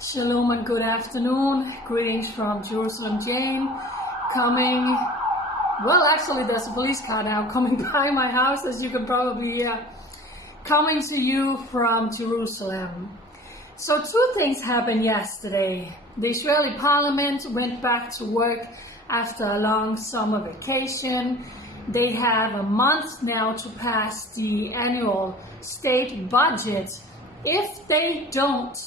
Shalom and good afternoon. Greetings from Jerusalem Jane. Actually there's a police car now coming by my house, as you can probably hear. Coming to you from Jerusalem. So two things happened yesterday. The Israeli parliament went back to work after a long summer vacation. They have a month now to pass the annual state budget. If they don't,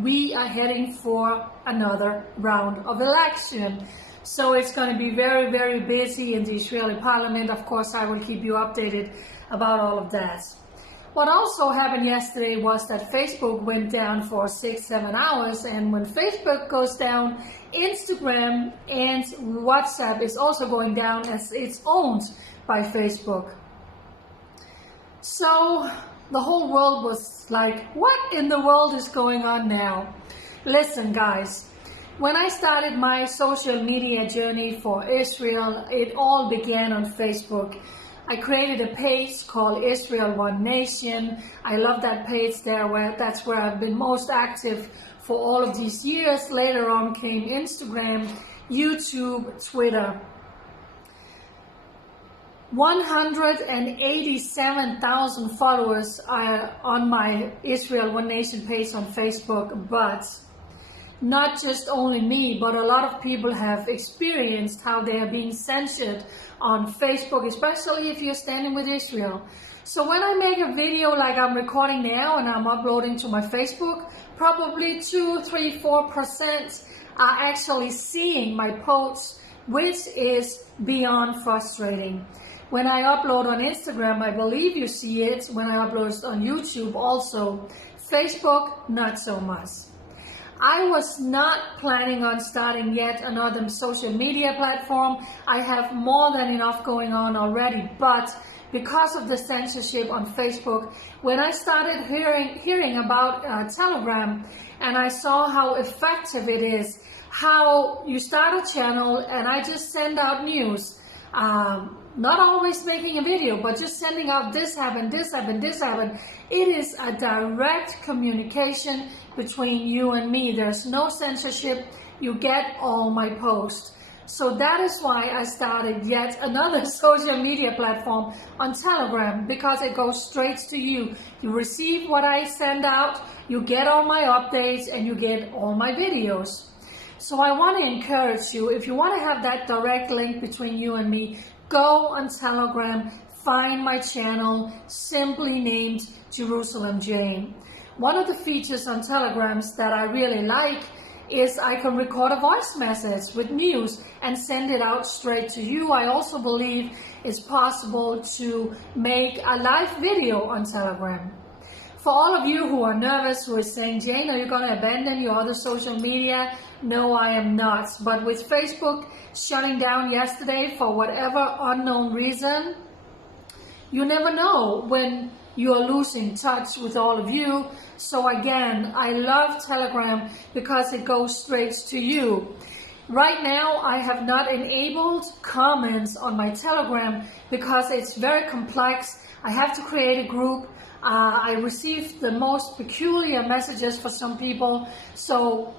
we are heading for another round of election. So it's going to be very, very busy in the Israeli parliament. Of course, I will keep you updated about all of that. What also happened yesterday was that Facebook went down for 6-7 hours, and when Facebook goes down, Instagram and WhatsApp is also going down as it's owned by Facebook. So the whole world was like, what in the world is going on now? Listen, guys, when I started my social media journey for Israel, it all began on Facebook. I created a page called Israel One Nation. I love that page there. That's where I've been most active for all of these years. Later on came Instagram, YouTube, Twitter. 187,000 followers are on my Israel One Nation page on Facebook, but not just only me, but a lot of people have experienced how they are being censored on Facebook, especially if you're standing with Israel. So when I make a video like I'm recording now and I'm uploading to my Facebook, probably 2, 3, 4% are actually seeing my posts, which is beyond frustrating. When I upload on Instagram, I believe you see it. When I upload on YouTube also. Facebook, not so much. I was not planning on starting yet another social media platform. I have more than enough going on already, but because of the censorship on Facebook, when I started hearing about Telegram, and I saw how effective it is, how you start a channel and I just send out news, not always making a video, but just sending out this happened, this happened, this happened. It is a direct communication between you and me. There's no censorship. You get all my posts. So that is why I started yet another social media platform on Telegram, because it goes straight to you. You receive what I send out, you get all my updates, and you get all my videos. So I want to encourage you, if you want to have that direct link between you and me, go on Telegram, find my channel, simply named Jerusalem Jane. One of the features on Telegrams that I really like is I can record a voice message with news and send it out straight to you. I also believe it's possible to make a live video on Telegram. For all of you who are nervous, who are saying, Jane, are you going to abandon your other social media? No, I am not. But with Facebook shutting down yesterday for whatever unknown reason, you never know when you are losing touch with all of you. So again, I love Telegram because it goes straight to you. Right now, I have not enabled comments on my Telegram because it's very complex. I have to create a group. I received the most peculiar messages for some people. So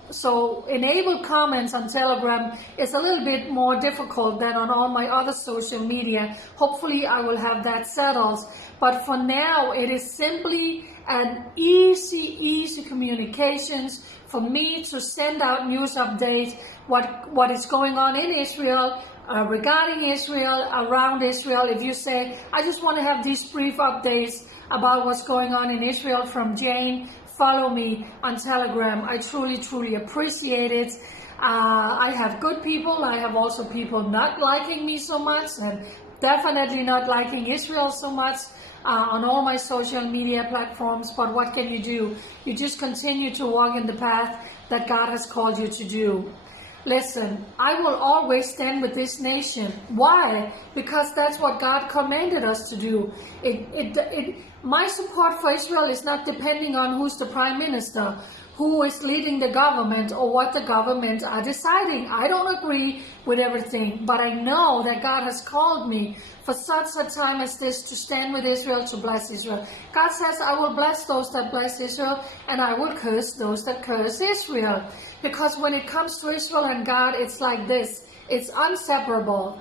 enabled comments on Telegram is a little bit more difficult than on all my other social media. Hopefully I will have that settled. But for now, it is simply an easy communications for me to send out news updates, what is going on in Israel, regarding Israel, around Israel. If you say, I just want to have these brief updates about what's going on in Israel from Jane, follow me on Telegram. I truly appreciate it. I have good people. I have also people not liking me so much and definitely not liking Israel so much on all my social media platforms. But what can you do? You just continue to walk in the path that God has called you to do. Listen, I will always stand with this nation. Why? Because that's what God commanded us to do. My support for Israel is not depending on who's the prime minister, who is leading the government or what the government are deciding. I don't agree with everything, but I know that God has called me for such a time as this to stand with Israel, to bless Israel. God says, I will bless those that bless Israel, and I will curse those that curse Israel. Because when it comes to Israel and God, it's like this. It's inseparable.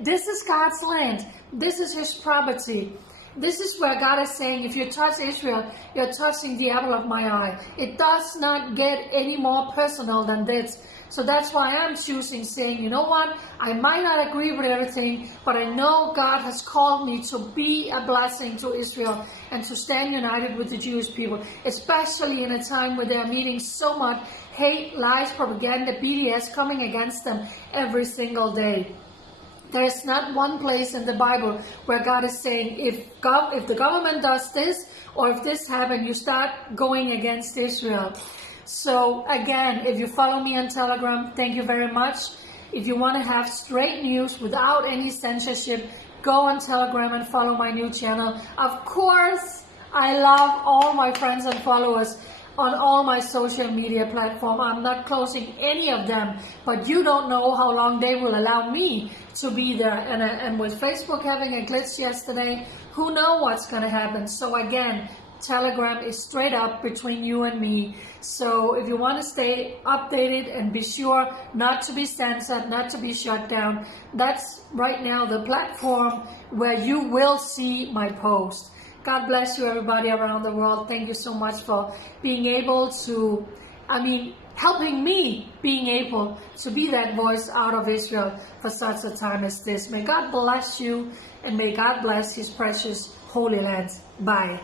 This is God's land. This is His property. This is where God is saying, if you touch Israel, you're touching the apple of my eye. It does not get any more personal than this. So that's why I'm choosing, saying, you know what? I might not agree with everything, but I know God has called me to be a blessing to Israel and to stand united with the Jewish people, especially in a time where they're meeting so much hate, lies, propaganda, BDS coming against them every single day. There is not one place in the Bible where God is saying, if the government does this, or if this happened, you start going against Israel. So again, if you follow me on Telegram, thank you very much. If you want to have straight news without any censorship, go on Telegram and follow my new channel. Of course, I love all my friends and followers on all my social media platforms. I'm not closing any of them, but you don't know how long they will allow me to be there. And with Facebook having a glitch yesterday, who knows what's going to happen. So again, Telegram is straight up between you and me. So if you want to stay updated and be sure not to be censored, not to be shut down, that's right now the platform where you will see my post. God bless you, everybody around the world. Thank you so much for being able to, helping me being able to be that voice out of Israel for such a time as this. May God bless you, and may God bless His precious Holy Land. Bye.